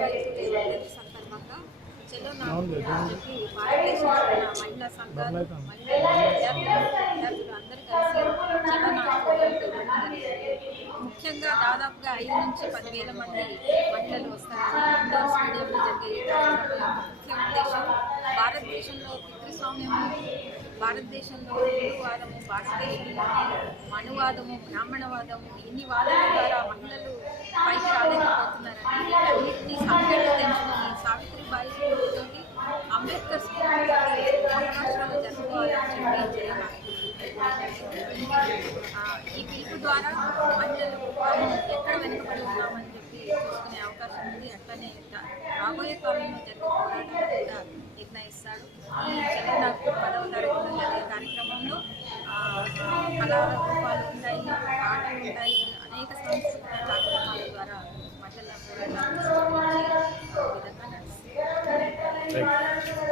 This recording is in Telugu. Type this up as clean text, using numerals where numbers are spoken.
సావిత్రిబాయి ఫులే వర్ధంతి సందర్భంగా చలో నాకు అని చెప్పి భారతదేశంలో ఉన్న మహిళా సంఘాలు, విద్యార్థులు అందరూ కలిసి చలో నాకు అంటూ ఇవ్వడం జరిగింది. ముఖ్యంగా దాదాపుగా 5 నుంచి 10,000 మంది మహిళలు వస్తారని ఇండోర్ స్టేడియంలో జరిగే ఈ కార్యక్రమం యొక్క ముఖ్య ఉద్దేశం భారతదేశంలో పితృస్వామ్యము, భారతదేశంలో హిందూవాదము, భారతదేశంలోని మనువాదము, బ్రాహ్మణవాదము ఇన్ని వాదాల ద్వారా మహిళలు పైకి రాలేకపోతున్నారని వీటన్నిటినీ సంఘటించుకొని సావిత్రిబాయి స్ఫూర్తితోటి అంబేద్కర్ స్ఫూర్తితోటి మహారాష్ట్రలో జరుపుకోవాలని చెప్పి ఈ పిలుపు ద్వారా మహిళలు ఎక్కడ వెనుకబడి ఉన్నామని చెప్పి చూసుకునే అవకాశం ఉంది. అట్లనే రాబోయే కాలంలో జరిగే పోరాటాలు కూడా నిర్ణయిస్తాడు. ఈ చలో నాకు 10వ తారీఖున జరిగే కార్యక్రమంలో కళారూపాలు ఉంటాయి, పాటలు ఉంటాయి, అనేక సాంస్కృతిక కార్యక్రమాల ద్వారా మహిళల పోరాటాలు విధంగా నడుస్తుంది.